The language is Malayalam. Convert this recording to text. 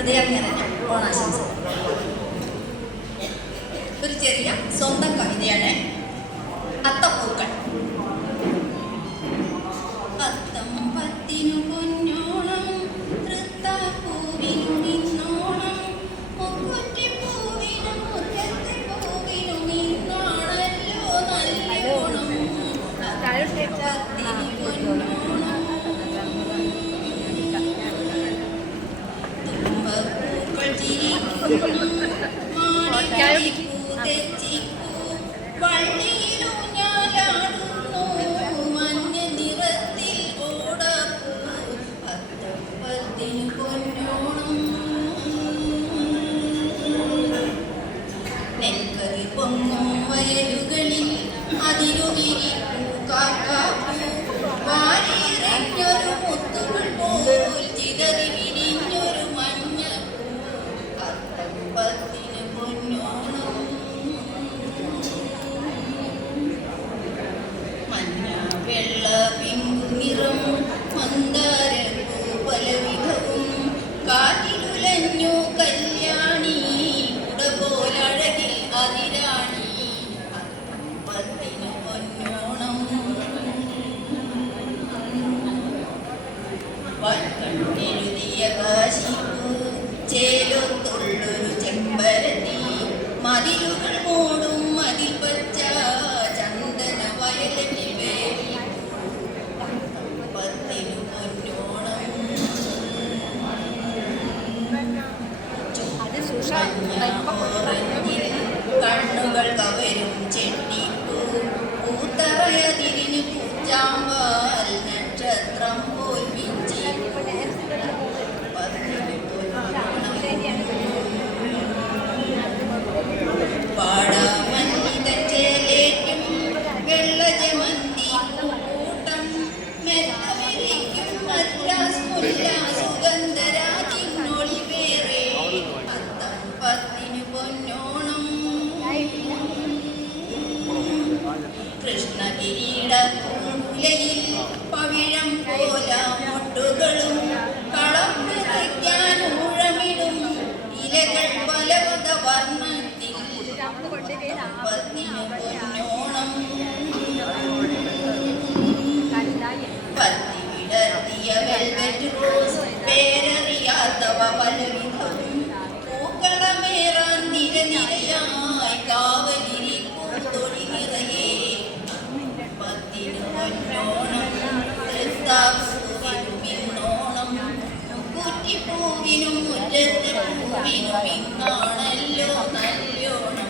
ഹൃദയം നിറഞ്ഞ ഓണാശംസ. ഒരു ചെറിയ സ്വന്തം കവിതയാണ്. അത്തപ്പൂക്കൾ. അത്തം പത്തിനു പൊന്നോണം, തൃത്താപ്പൂവിനു ഇന്നോണം, മുക്കുറ്റിപ്പൂവിനും മുറ്റത്തെ പൂവിനും ഇന്നാണല്ലോ നല്ലോണം. പത്തിനു പൊന്നോണം, തുമ്പപ്പൂക്കൾ ചിരിക്കുന്നു, മാണിക്കൂതെച്ചിപ്പൂ വള്ളിയിലൂഞ്ഞാലാടുന്നു, മഞ്ഞ നിറത്തിൽ ഓടപ്പൂ. അത്തപ്പത്തിനു പൊന്നോണം, നെൽക്കതി പൊങ്ങും വയലുകളിൽ അതിരുവിരിപ്പൂ കാക്കാപ്പൂ, വാരിയെറിഞ്ഞൊരു മുത്തുകൾ പോൽ ചിതറി വിരിഞ്ഞൊരു മഞ്ഞപ്പൂ. അത്തപ്പത്തിനു പൊന്നോണം, മഞ്ഞ വെള്ള പിങ്കു നിറം മന്ദാരപ്പൂ പലവിധവും കാറ്റിലുലഞ്ഞു കല്യാണി, കുടപോലഴകിൽ അതിരാണി. അത്തപ്പത്തിനു പൊന്നോണം, വൻകണ്ണെഴുതിയ കാശിപ്പൂ ചേലൊത്തുള്ളൊരു ചെമ്പരത്തി, മതിലുകൾ മൂടും മതിൽ പച്ച ചന്ദന വയലിൽ വേലി. അത്തപ്പത്തിനു പൊന്നോണം, മഞ്ഞ കണ്ണുകൾ കവരും ചെട്ടിപ്പൂ, പൂത്തറയതിരിഞ്ഞു പൂച്ചാമ്പാൽ നക്ഷത്രം പോൽ പിഞ്ചി. പാടാമഞ്ഞിതൻ ചേലേക്കും വെള്ളജമന്തി പൂക്കൂട്ടം, മെല്ലവിരിക്കും മദ്രാസ് മുല്ല സുഗന്ധരാജിനൊളി വേറെ. അത്തപ്പത്തിനു പൊന്നോണം, കൃഷ്ണകിരീട പൂലയിൽ പവിഴം പോല മൊട്ടുകളും കളം നിറയ്ക്കാൻ ഊഴമിടും ഇലകൾ പലവിധ വർണ്ണത്തിൽ. അത്തപ്പത്തിനു പൊന്നോണം, പത്തി വിടർത്തിയ വെൽവെറ്റ് റോസ് പേരറിയാത്തവ പലവിധവും പൂക്കളമേറാൻ നിരനിരയായി കാവലിരിക്കും തൊടി നിറയെ. പത്തിനു പൊന്നോണം, തൃത്താപ്പൂവിനും ഇന്നോണം, മുക്കുറ്റിപ്പൂവിനും മുറ്റത്തെ പൂവിനും ഇന്നാണല്ലോ നല്ലോണം.